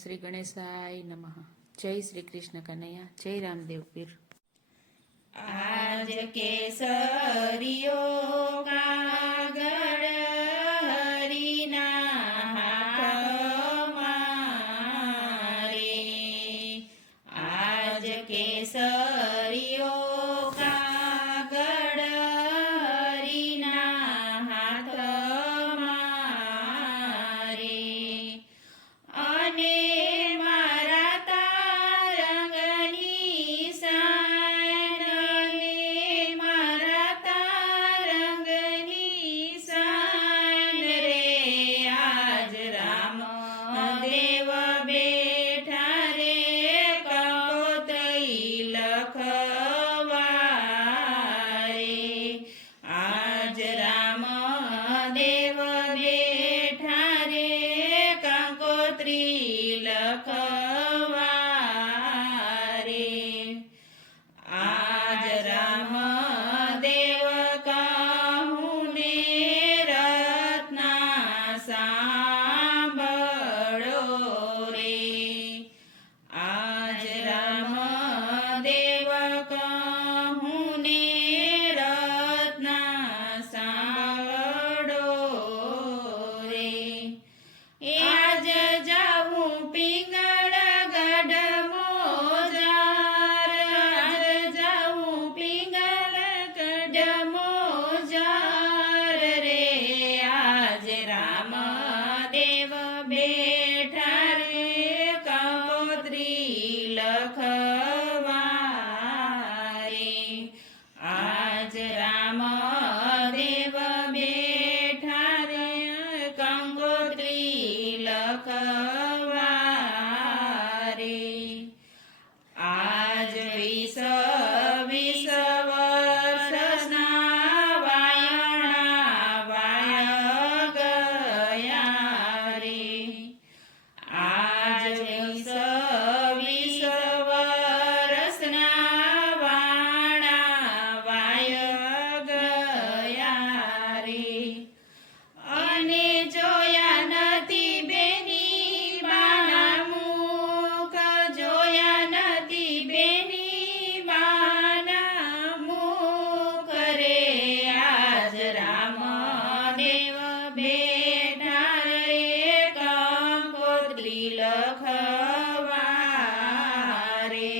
શ્રી ગણેશાય નમઃ। જય શ્રી કૃષ્ણ કનૈયા, જય રામદેવ પીર। આજ કેસરિયો કાગળ હરિના હાથમાં રે, આજ કેસરિયો કાગળ હરિના હાથમાં રે, અને મારા તારંગની સાન, અને મારા તારંગની સાન રે, આજ રામદેવ બેઠા રે કંકોત્રી લખવા રે, આજ રામદેવ બેઠા રે કંકોત્રી લખવા રે, આજ રામદેવ કહું ને રત્ના સાંભળો રે, આજ રામદેવ કહું ને રત્ના સાંભળો રે, આજ જાઉં પિંગળગઢ મોજાર, આજ જાઉં પિંગળગઢ મોજાર રે, આજ રામદેવ બેઠા રે કંકોત્રી લખવા રે, આજ રામદેવ બેઠા રે કંકોત્રી લખવા રે, આજ 20 વર્ષના વાયણા વાય ગયા રે, આજ 20 વર્ષના વાયણા વાય ગયા રે, અને જોયા નથી બેની બાના મુખ, જોયા નથી બેની બાના મુખ રે, આજ રામદેવ બેઠા રે કંકોત્રી લખવા રે,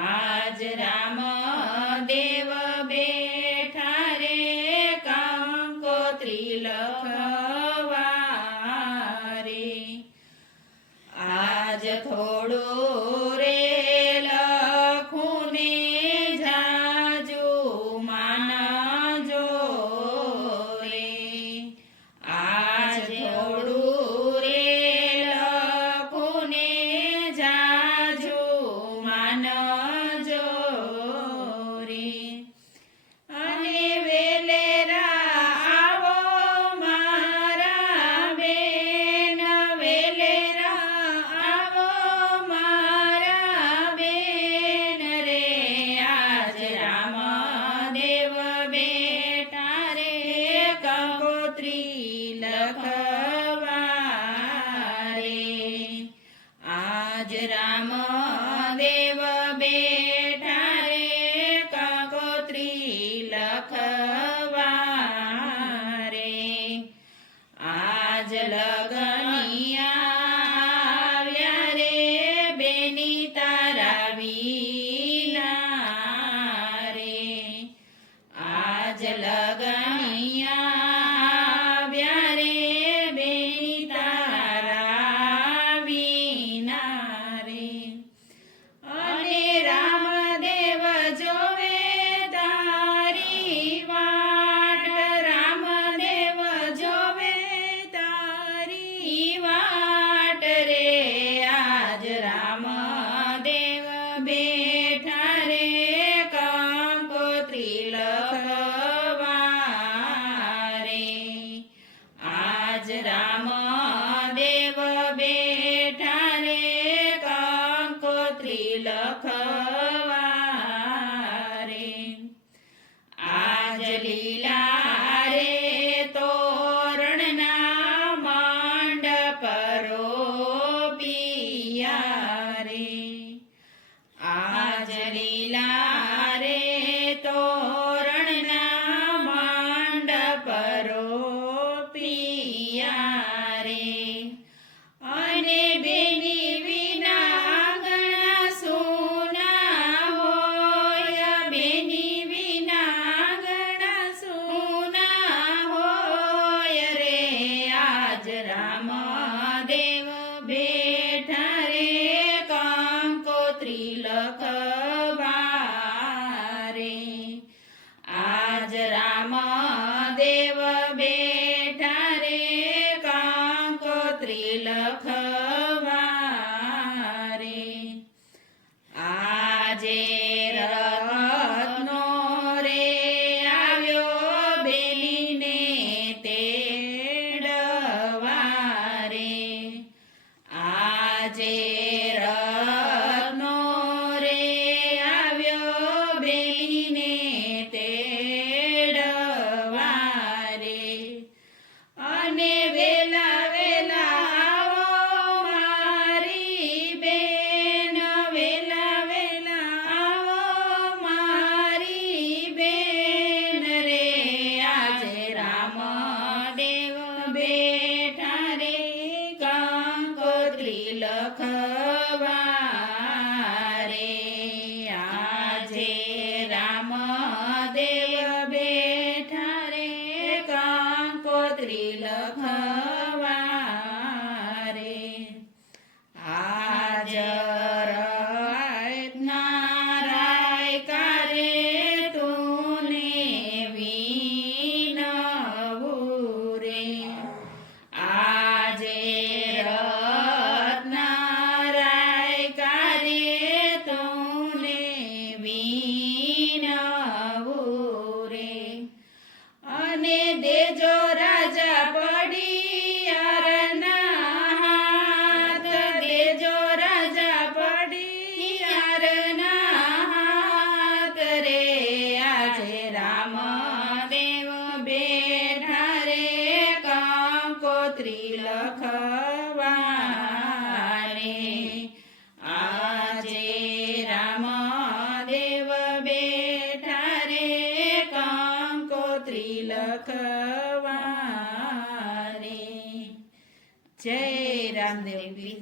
આજ રામદેવ બેઠા રે કંકોત્રી લખવા રે, આજ થોડું રે લખું ને જાજુ માનજો રે, આજ થોડું રે લખું ને જાજુ માનજો રે, અને વેલેરા આવો મારા બેન, વેલેરા આવો મારા બેન રે, આજ રામદેવ બેઠા રે કંકોત્રી લખવા રે, આજ રામદેવ બેઠા રે કંકોત્રી લખવા રે, આજ લગનિયા આવ્યા રે બેની તારા વિના રે, આજ લગનિયા આવ્યા રે બેની તારા વિના રે, અને રામદેવ જોવે તારી વાટ, રામદેવ જોવે તારી વાટ રે, આજ રામદેવ બેઠા રે કંકોત્રી લખવા રે, આજ રામદેવ બેઠા રે કંકોત્રી લખવા રે, આજ લીલા રે તોરણના મંડપ રોપી બેઠા રે કંકોત્રી લખવા રે આજ રામદેવ બેઠા રે કંકોત્રી લખવા રે આજે રત્નો રે આવ્યો બેલીને તેડવા રે આજે રત્નો રે આવ્યો બેલીને તેડવા રે અને વેલા વેલા આવો મારી બેન વેલા વેલા આવો મારી બેન રે આજે રામદેવ બેઠા રે કંકોત્રી લખવા રે આજે રામદેવ બેઠા રે કંકોત્રી લખવા રે હાજર નારાય કરે તુને વિનવું રે આજે રત્નારાય કરે તુને વિનવું રે અને દેજો રાજા પડિયારના હાથ દેજો રાજા પડિયારના હાથ રે આજે રામદેવ બેઠા રે કંકોત્રી લખવા રે આજે રામદેવ બેઠા રે કંકોત્રી લખવા રે જય રામદેવ પીર